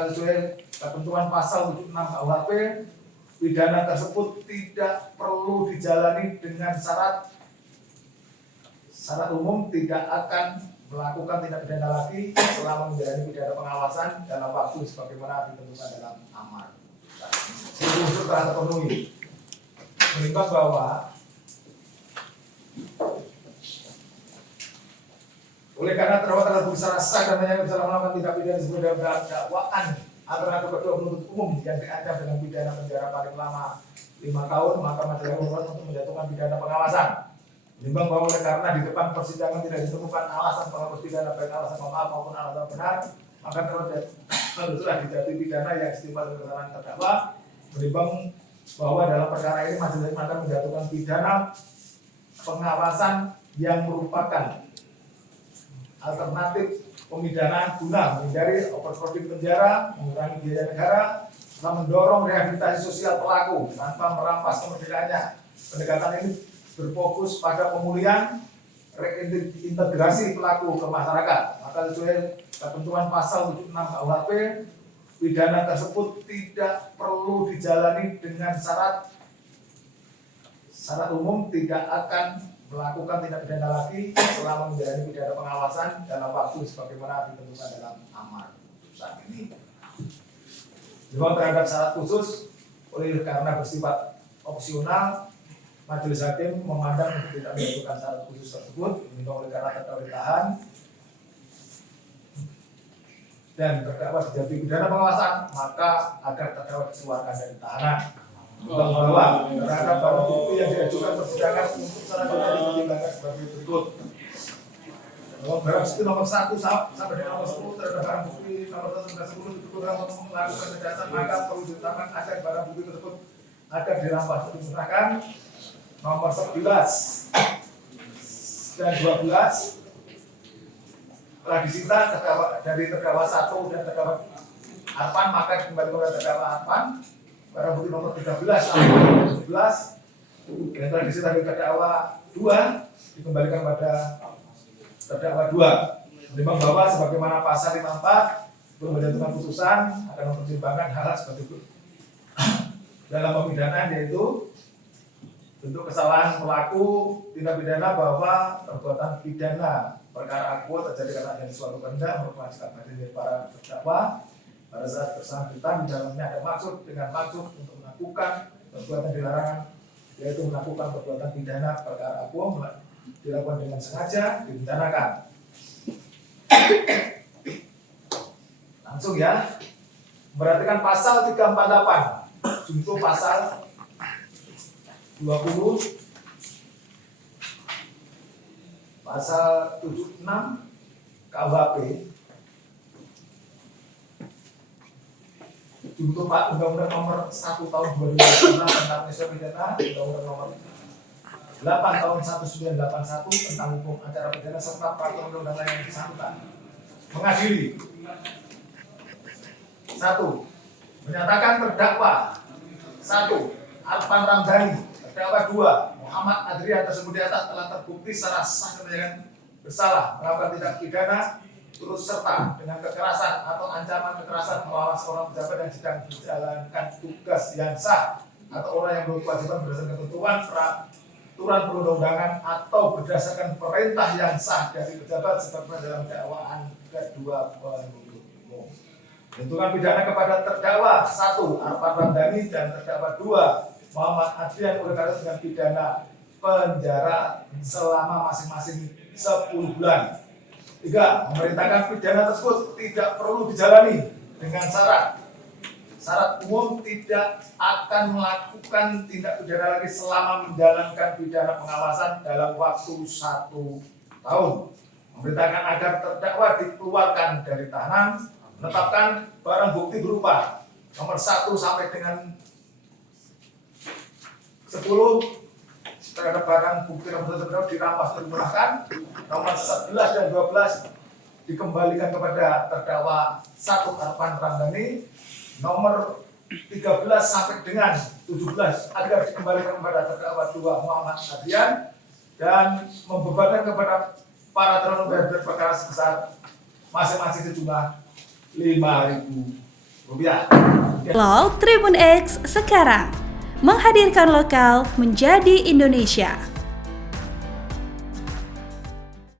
maka sesuai ketentuan pasal 76 KUHP, pidana tersebut tidak perlu dijalani dengan syarat umum tidak akan melakukan tindak pidana lagi selama menjalani pidana pengawasan dalam waktu sebagaimana ditentukan dalam amar. Unsur telah terpenuhi. Menimbang bahwa oleh karena terdakwa telah berbukti secara sah dan menyangka bisa melakukan tindak pidana sesuai dengan dakwaan antara kedua penuntut umum yang diancam dengan pidana penjara paling lama 5 tahun, maka majelis hakim untuk menjatuhkan pidana pengawasan. Menimbang bahwa oleh karena di depan persidangan tidak ditemukan alasan penghapus pidana baik alasan maaf maupun alasan benar, maka telah dijatuhi pidana yang setimpal dengan kesalahan terdakwa. Menimbang bahwa dalam perkara ini majelis hakim akan menjatuhkan pidana pengawasan yang merupakan alternatif pemidanaan guna menghindari overcrowding penjara, mengurangi biaya negara, serta mendorong rehabilitasi sosial pelaku tanpa merampas kemerdekaannya. Pendekatan ini berfokus pada pemulihan reintegrasi pelaku ke masyarakat. Maka sesuai ketentuan pasal 76 KUHP, pidana tersebut tidak perlu dijalani dengan syarat umum tidak akan melakukan tindak pidana lagi selama menjalani pidana pengawasan dalam waktu sebagaimana ditentukan dalam amar putusan ini. Juga terhadap syarat khusus, oleh karena bersifat opsional, majelis hakim memandang untuk tidak menentukan syarat khusus tersebut. Ini oleh karena terdakwa ditahan dan terdakwa dijatuhi pidana pengawasan, maka agar terdakwa dikeluarkan dari tahanan. Bahwa terhadap barang bukti yang diajukan persidangan untuk selanjutnya dipertimbangkan sebagai berikut. Barang bukti nomor 1 sampai dengan nomor 10 terhadap barang bukti nomor 1 sampai 10 dikurang untuk melakukan kejahatan, maka perlu ditetapkan agar barang bukti tersebut agar dirampas untuk diserahkan. Nomor 11 dan 12 telah disita dari terdakwa 1 dan terdakwa Arfan, maka dikembalikan kepada terdakwa Arfan. Barang bukti nomor 13 sampai 17 yang telah disita dari terdakwa 2 dikembalikan pada terdakwa 2. Menimbang bahwa sebagaimana pasal 54 belum menjatuhkan putusan akan mempertimbangkan hal seperti itu dalam pemidanaan, yaitu bentuk kesalahan pelaku tindak pidana bahwa perbuatan pidana perkara akuo terjadi karena adanya suatu kehendak merupakan sikap batin dari para terdakwa pada saat bersangkutan di dalamnya ada maksud untuk melakukan perbuatan dilarang, yaitu melakukan perbuatan pidana perkara akuo dilakukan dengan sengaja direncanakan. Langsung ya, memperhatikan pasal 348 junto pasal 20 pasal 76 KUHP junto Undang-Undang nomor 1 tahun 2006 tentang Indonesia pidana, Undang-Undang nomor 8 tahun 1981 tentang hukum acara pidana serta peraturan undang-undang yang bersangkutan mengadili 1. Menyatakan terdakwa 1. Arfan Ramdhani, terdakwa 2. Muhammad Adrian tersebut di atas telah terbukti secara sah dan bersalah melakukan tindak pidana turut serta dengan kekerasan atau ancaman kekerasan melawan seorang pejabat yang sedang menjalankan tugas yang sah atau orang yang berkewajiban berdasarkan ketentuan peraturan perundang-undangan atau berdasarkan perintah yang sah dari pejabat sebagaimana dalam dakwaan kedua penuntut umum. Tentukan pidana kepada terdakwa 1. Arfan Ramdhani dan terdakwa 2. Muhammad Adrian oleh karena dengan pidana penjara selama masing-masing 10 bulan. 3. Memerintahkan pidana tersebut tidak perlu dijalani dengan syarat umum tidak akan melakukan tindak pidana lagi selama menjalankan pidana pengawasan dalam waktu 1 tahun. Memerintahkan agar terdakwa dikeluarkan dari tahanan, menetapkan barang bukti berupa nomor 1 sampai dengan 10 terhadap barang bukti nomor tersebut dirampas dan dimurahkan. Nomor 11 dan 12 dikembalikan kepada terdakwa 1 Arfan Ramdhani. Nomor 13 sampai dengan 17 agar dikembalikan kepada terdakwa 2 Muhammad Adrian dan membebankan kepada para termohon perkara sebesar masing-masing sejumlah 5.000 Rupiah. Law Tribun X sekarang menghadirkan lokal menjadi Indonesia.